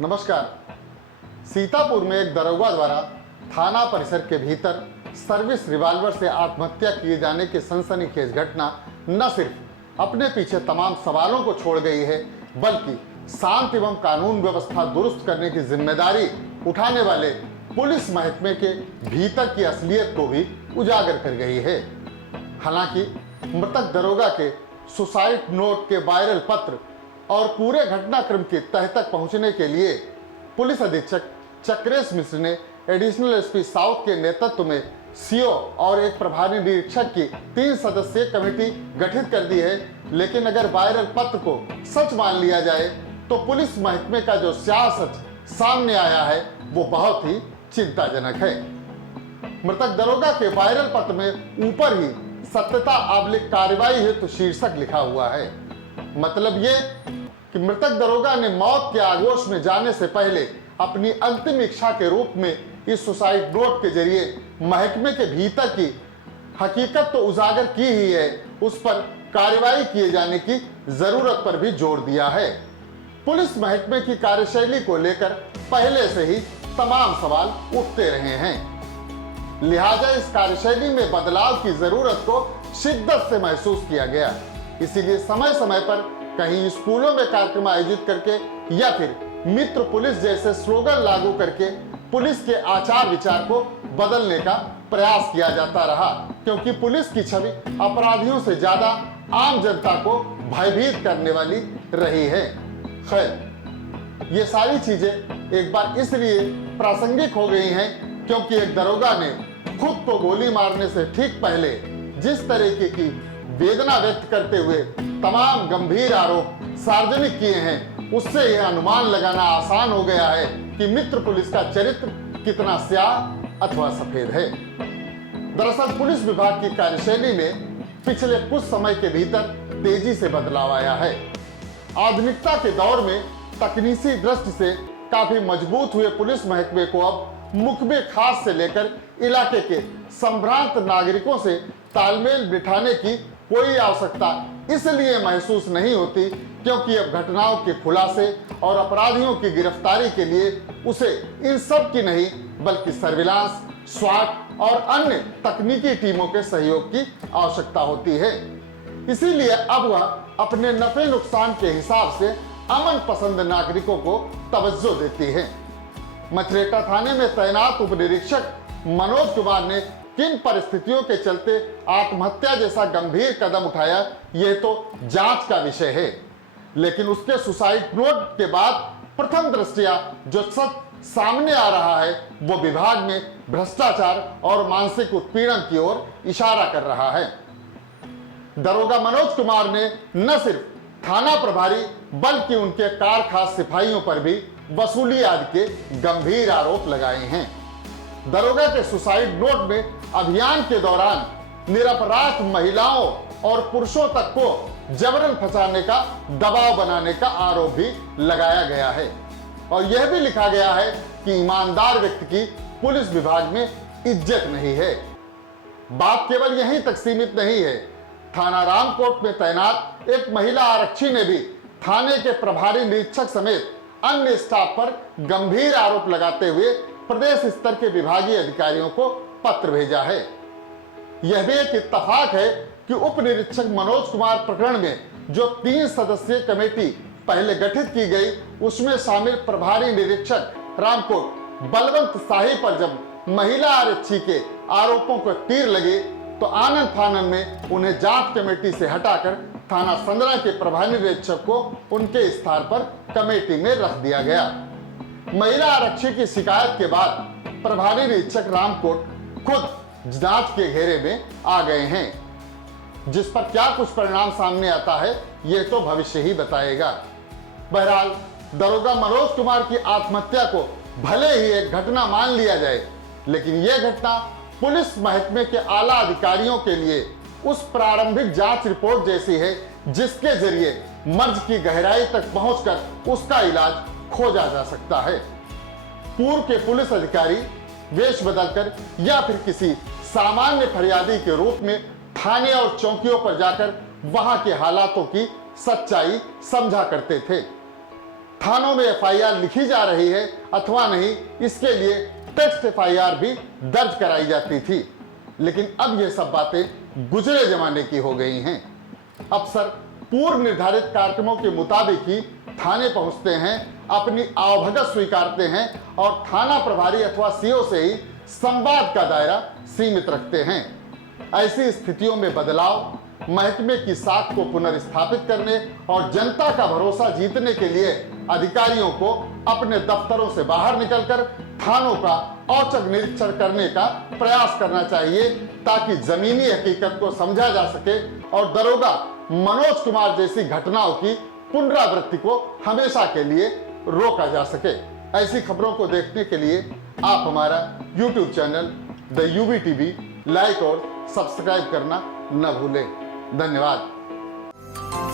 नमस्कार। सीतापुर में एक दरोगा द्वारा थाना परिसर के भीतर सर्विस रिवॉल्वर से आत्महत्या किए जाने की सनसनीखेज घटना न सिर्फ अपने पीछे तमाम सवालों को छोड़ गई है, बल्कि शांति एवं कानून व्यवस्था दुरुस्त करने की जिम्मेदारी उठाने वाले पुलिस महकमे के भीतर की असलियत को भी उजागर कर गई है। हालांकि मृतक दरोगा के सुसाइड नोट के वायरल पत्र और पूरे घटनाक्रम की तह तक पहुंचने के लिए पुलिस अधीक्षक चक्रेश मिश्र ने एडिशनल एसपी साउथ के नेतृत्व में सीओ और एक प्रभारी निरीक्षक की 3 सदस्यीय कमेटी गठित कर दी है। लेकिन अगर वायरल पत्र को सच मान लिया जाए तो पुलिस महकमे का जो स्याह सच सामने आया है वो बहुत ही चिंताजनक है। मृतक दरोगा के वायरल पत्र में ऊपर ही सत्यता आबलिक कार्रवाई हेतु शीर्षक लिखा हुआ है। मतलब ये कि मृतक दरोगा ने मौत के आगोश में जाने से पहले अपनी अंतिम इच्छा के रूप में इस सुसाइड नोट के जरिए महकमे के भीतर की हकीकत तो उजागर की ही है, उस पर कार्रवाई किए जाने की जरूरत पर भी जोर दिया है। पुलिस महकमे की कार्यशैली को लेकर पहले से ही तमाम सवाल उठते रहे हैं, लिहाजा इस कार्यशैली में बदलाव की जरूरत को शिद्दत से महसूस किया गया। इसीलिए समय समय पर कहीं स्कूलों में कार्यक्रम आयोजित करके या फिर मित्र पुलिस जैसे स्लोगन लागू करके पुलिस के आचार विचार को बदलने का प्रयास किया जाता रहा, क्योंकि पुलिस की छवि अपराधियों से ज्यादा आम जनता को भयभीत करने वाली रही है। खैर, ये सारी चीजें एक बार इसलिए प्रासंगिक हो गई हैं क्योंकि एक दरोगा ने खुद को गोली मारने से ठीक पहले जिस तरीके की वेदना व्यक्त करते हुए तमाम गंभीर आरोप सार्वजनिक किए हैं, उससे यह अनुमान लगाना आसान हो गया है कि मित्र पुलिस का चरित्र कितना स्याह अथवा सफेद है। दरअसल पुलिस विभाग की कार्यशैली में पिछले कुछ समय के भीतर तेजी से बदलाव आया है। आधुनिकता के दौर में तकनीकी दृष्टि से काफी मजबूत हुए पुलिस महकमे को अब मुखबिर खास से लेकर इलाके के संभ्रांत नागरिकों से तालमेल बिठाने की कोई आवश्यकता इसलिए महसूस नहीं होती क्योंकि अब घटनाओं के खुलासे और अपराधियों की गिरफ्तारी के लिए उसे इन सब की नहीं बल्कि सर्विलांस, स्वाट और अन्य तकनीकी टीमों के सहयोग की आवश्यकता होती है। इसीलिए अब वह अपने नफे नुकसान के हिसाब से अमन पसंद नागरिकों को तवज्जो देती है। मछरेटा थाने में तैनात उप निरीक्षक मनोज कुमार ने किन परिस्थितियों के चलते आत्महत्या जैसा गंभीर कदम उठाया, यह तो जांच का विषय है। लेकिन उसके सुसाइड नोट के बाद प्रथम दृष्टया जो सच सामने आ रहा है वो विभाग में भ्रष्टाचार और मानसिक उत्पीड़न की ओर इशारा कर रहा है। दरोगा मनोज कुमार ने न सिर्फ थाना प्रभारी बल्कि उनके कार खास सिपाहियों पर भी वसूली आदि के गंभीर आरोप लगाए हैं। दरोगा के सुसाइड नोट में अभियान के दौरान निरपराध महिलाओं और पुरुषों तक को जबरन फंसाने का दबाव बनाने का आरोप भी लगाया गया है और यह भी लिखा गया है कि ईमानदार व्यक्ति की पुलिस विभाग में इज्जत नहीं है। बात केवल यहीं तक सीमित नहीं है। थाना रामकोट में तैनात एक महिला आरक्षी ने भी थाने के प्रभारी निरीक्षक समेत अन्य स्टाफ पर गंभीर आरोप लगाते हुए प्रदेश स्तर के विभागीय अधिकारियों को पत्र भेजा है। यह भी एक इत्तेफाक है कि उप निरीक्षक मनोज कुमार प्रकरण में जो 3 सदस्यीय कमेटी पहले गठित की गई उसमें शामिल प्रभारी निरीक्षक रामकोट बलवंत शाही पर जब महिला आरक्षी के आरोपों को तीर लगे तो आनंद फानन में उन्हें जांच कमेटी से हटाकर थाना संदरा के प्रभारी निरीक्षक को उनके स्थान पर कमेटी में रख दिया गया। महिला आरक्षी की शिकायत के बाद प्रभारी निरीक्षक रामकोट खुद जांच के घेरे में आ गए हैं, जिस पर क्या कुछ परिणाम सामने आता है यह तो भविष्य ही बताएगा। बहरहाल दरोगा मनोज कुमार की आत्महत्या को भले ही एक घटना मान लिया जाए, लेकिन यह घटना पुलिस महकमे के आला अधिकारियों के लिए उस प्रारंभिक जांच रिपोर्ट जैसी है जिसके जरिए मर्ज की गहराई तक पहुंचकर उसका इलाज खोजा जा सकता है। पूर्व के पुलिस अधिकारी वेश बदलकर या फिर किसी सामान्य फरियादी के रूप में थाने और चौकियों पर जाकर वहां के हालातों की सच्चाई समझा करते थे। थानों में एफआईआर लिखी जा रही है अथवा नहीं, इसके लिए टेक्स्ट एफआईआर भी दर्ज कराई जाती थी। लेकिन अब ये सब बातें गुजरे जमाने की हो गई हैं। अफसर पूर्व निर्धारित कार्यक्रमों के मुताबिक ही थाने पहुंचते हैं, अपनी आवभगत स्वीकारते हैं और थाना प्रभारी अथवा सीओ से ही संवाद का दायरा सीमित रखते हैं। ऐसी स्थितियों में बदलाव, महकमे की साख को पुनर्स्थापित करने और जनता का भरोसा जीतने के लिए अधिकारियों को अपने दफ्तरों से बाहर निकलकर थानों का औचक निरीक्षण करने का प्रयास करना चाहिए, ताकि जमीनी हकीकत को समझा जा सके और दरोगा मनोज कुमार जैसी घटनाओं की पुनरावृत्ति को हमेशा के लिए रोका जा सके। ऐसी खबरों को देखने के लिए आप हमारा YouTube channel the UB TV like और सब्सक्राइब करना न भूलें। धन्यवाद।